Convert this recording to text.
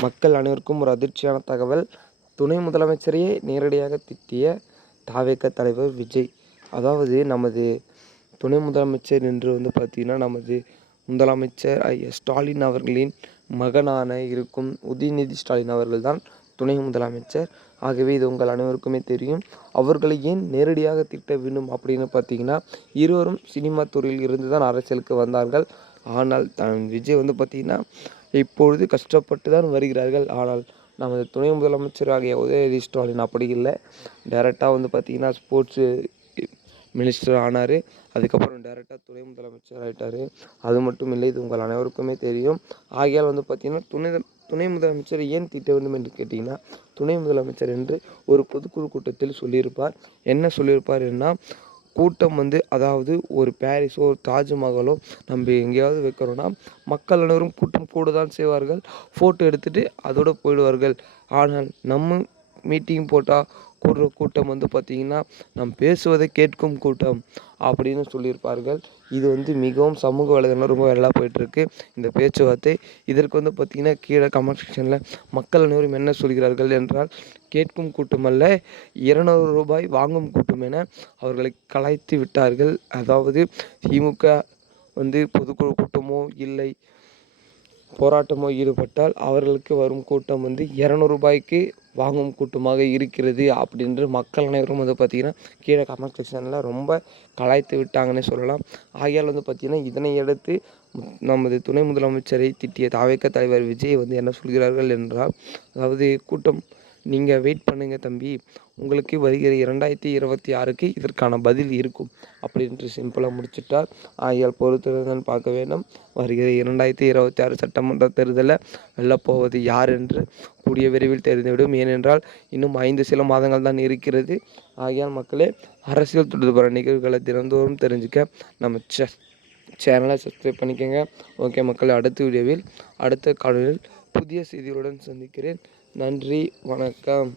மக்கள் அனைவருக்கும் ஒரு அதிர்ச்சியான தகவல். துணை முதலமைச்சரையே நேரடியாக திட்டிய தாவேக தலைவர் விஜய். அதாவது நமது துணை முதலமைச்சர் என்று வந்து பார்த்திங்கன்னா நமது முதலமைச்சர் ஐயா ஸ்டாலின் அவர்களின் மகனான இருக்கும் உதயநிதி ஸ்டாலின் அவர்கள் தான் துணை முதலமைச்சர். ஆகவே இது உங்கள் அனைவருக்குமே தெரியும். அவர்களை ஏன் நேரடியாக திட்ட வேண்டும் அப்படின்னு பார்த்தீங்கன்னா இருவரும் சினிமா துறையில் இருந்து தான் அரசியலுக்கு வந்தார்கள். ஆனால் தன் விஜய் வந்து பார்த்திங்கன்னா இப்பொழுது கஷ்டப்பட்டு தான் வருகிறார்கள். ஆனால் நமது துணை முதலமைச்சர் ஆகிய உதயநிதி ஸ்டாலின் அப்படி இல்லை. டேரெக்டாக வந்து பார்த்திங்கன்னா ஸ்போர்ட்ஸு மினிஸ்டர் ஆனார். அதுக்கப்புறம் டேரெக்டாக துணை முதலமைச்சர் ஆகிட்டார் அது மட்டும் இல்லை இது உங்கள் அனைவருக்குமே தெரியும். ஆகையால் வந்து பார்த்திங்கன்னா துணை துணை முதலமைச்சர் ஏன் திட்ட வேண்டும் என்று கேட்டிங்கன்னா துணை முதலமைச்சர் என்று ஒரு பொதுக்குழு கூட்டத்தில் சொல்லியிருப்பார். என்ன சொல்லியிருப்பார் என்ன கூட்டம் வந்து அதாவது ஒரு பாரிஸோ ஒரு தாஜ்மஹாலோ நம்ம எங்கேயாவது வைக்கிறோன்னா மக்கள் அனைவரும் கூட்டம் கூட தான் செய்வார்கள். ஃபோட்டோ எடுத்துகிட்டு அதோடு போயிடுவார்கள். ஆனால் நம்ம மீட்டிங் போட்டால் கூடுற கூட்டம் வந்து பார்த்திங்கன்னா நம் பேசுவதை கேட்கும் கூட்டம் அப்படின்னு சொல்லியிருப்பார்கள். இது வந்து மிகவும் சமூக வலைதளம் ரொம்ப நல்லா போயிட்டுருக்கு. இந்த பேச்சுவார்த்தை இதற்கு வந்து பார்த்திங்கன்னா கீழே கமெண்ட் செக்ஷனில் மக்கள் அனைவரும் என்ன சொல்கிறார்கள் என்றால் கேட்கும் கூட்டம் அல்ல இருநூறு ரூபாய் வாங்கும் கூட்டம் என அவர்களை கலாய்த்து விட்டார்கள். அதாவது திமுக வந்து பொதுக்குழு கூட்டமோ இல்லை போராட்டமோ ஈடுபட்டால் அவர்களுக்கு வரும் கூட்டம் வந்து இரநூறுபாய்க்கு வாங்கும் கூட்டமாக இருக்கிறது அப்படின்று மக்கள் அனைவரும் வந்து பார்த்திங்கன்னா கீழே கமெண்ட் செக்ஷனில் ரொம்ப கலாய்த்து விட்டாங்கன்னே சொல்லலாம். ஆகையால் வந்து பார்த்திங்கன்னா இதனை அடுத்து நமது துணை முதலமைச்சரை திட்டிய தாவேக்க தலைவர் விஜய் வந்து என்ன சொல்கிறார்கள் என்றால் அதாவது கூட்டம் நீங்கள் வெயிட் பண்ணுங்கள் தம்பி. உங்களுக்கு வருகிற இரண்டாயிரத்தி இருபத்தி ஆறுக்கு இதற்கான பதில் இருக்கும். அப்படின்ட்டு சிம்பிளாக முடிச்சுட்டார் ஆகியால் பொறுத்திருந்தான் பார்க்க வேண்டும். வருகிற இரண்டாயிரத்தி இருபத்தி ஆறு சட்டமன்ற தேர்தலில் வெல்லப்போவது யார் என்று கூடிய விரைவில் தெரிந்துவிடும். ஏனென்றால் இன்னும் ஐந்து சில மாதங்கள் தான் இருக்கிறது. ஆகியால் மக்களே அரசியல் தொடர்பான நிகழ்வுகளை தினந்தோறும் தெரிஞ்சுக்க நம்ம சே சேனலை சப்ஸ்கிரைப் பண்ணிக்கோங்க. ஓகே மக்கள் அடுத்த வீடியோவில் அடுத்த காலையில் புதிய செய்திகளுடன் சந்திக்கிறேன். நன்றி வணக்கம்.